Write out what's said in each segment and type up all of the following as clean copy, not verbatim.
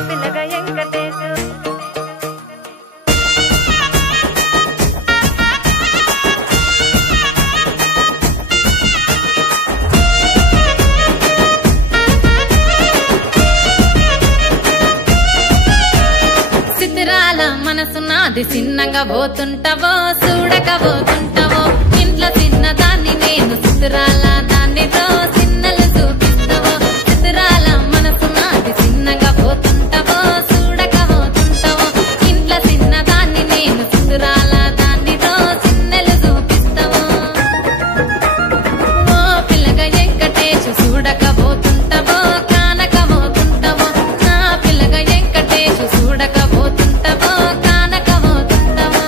పిల్లగా వెంకటేశు సిద్ధిరాల మనసు నాది చిన్నగా పోతుంటావో చూడకపోతుంటావో ఇంట్లో చిన్నదాన్ని నేను సిద్ధిరాల దాన్నితో చిన్నలు చూపిస్తావో సిద్ధిరాల మనసు నాది చిన్నగా పోతుంటావో చూడకపోతుంటావో ఇంట్లో చిన్నదాన్ని నేను సిద్ధిరాల దాన్నితో చిన్నలు చూపిస్తావో ఓ పిల్లగా వెంకటేశు చూడకపోతుంటావో కానకపోతుంటావో నా పిల్లగా వెంకటేశు చూడకపోతుంటావో కానకపోతుంటావో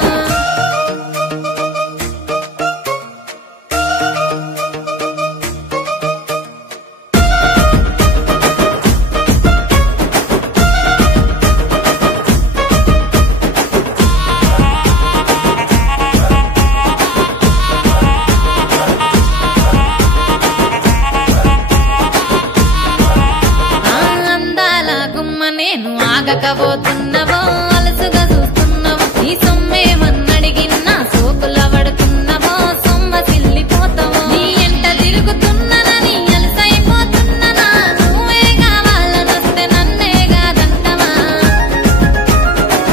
అందాల గుమ్మ నేను ఆగకపోతున్నావో అలసుగా చూస్తున్నావో నీ సొమ్మేమన్నడిగినా సోకుల పడుతున్నావో సొమ్మ సిల్లిపోతావో నీ ఎంట తిరుగుతున్నానని అలసైపోతున్నానా నువ్వే కావాలనొస్తే నన్నే కాదంటవా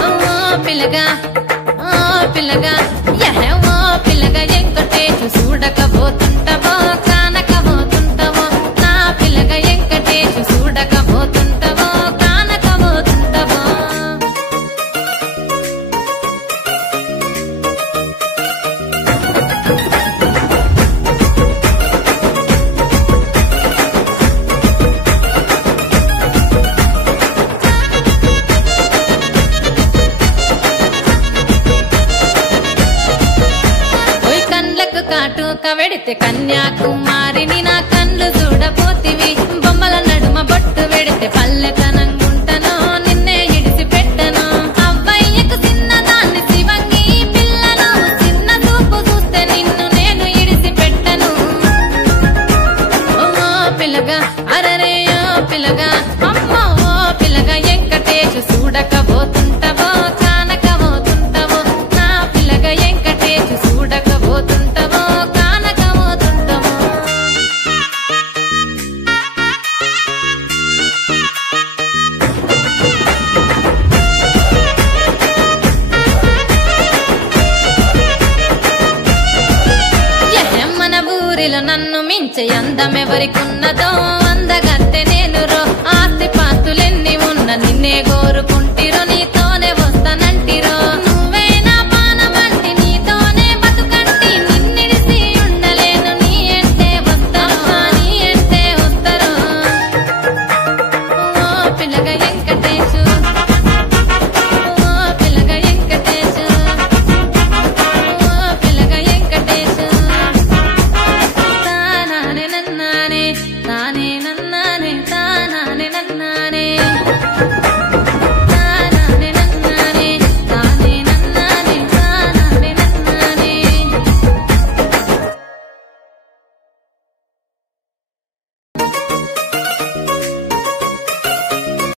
ఓ పిల్లగా ఓ పిల్లగా ఓ పిల్లగా వెంకటేశు చూడకపోతుంటావో కానకపోతుంటావో నా పిల్లగా వెంకటేశు చూడకపోతుంటావో కానకపోతుంటావో ఓయ్ కండ్లకు కాటుక వెడితే కన్యాకుమారిని నా కండ్లు చూడపోతివి బొమ్మల నడుమ బొట్టు వెడితే పల్లెతనంగుంటను నిన్నే ఇడిసి పెట్టను అవ్వయ్యకు చిన్నదాన్ని శివంగి పిల్లను చిన్న చూపు చూస్తే నిన్ను నేను ఇడిసి పెట్టను ఓ పిల్లగా అరరే ఓ పిల్లగా అమ్మో ఓ పిల్లగా వెంకటేశు చూడకపోతుంటావో కానకపోతుంటావో నా పిల్లగా వెంకటేశు చూడకపోతుంటావో కానకపోతుంటావో మన ఊరిలో నన్ను మించే అందమెవరికున్నదో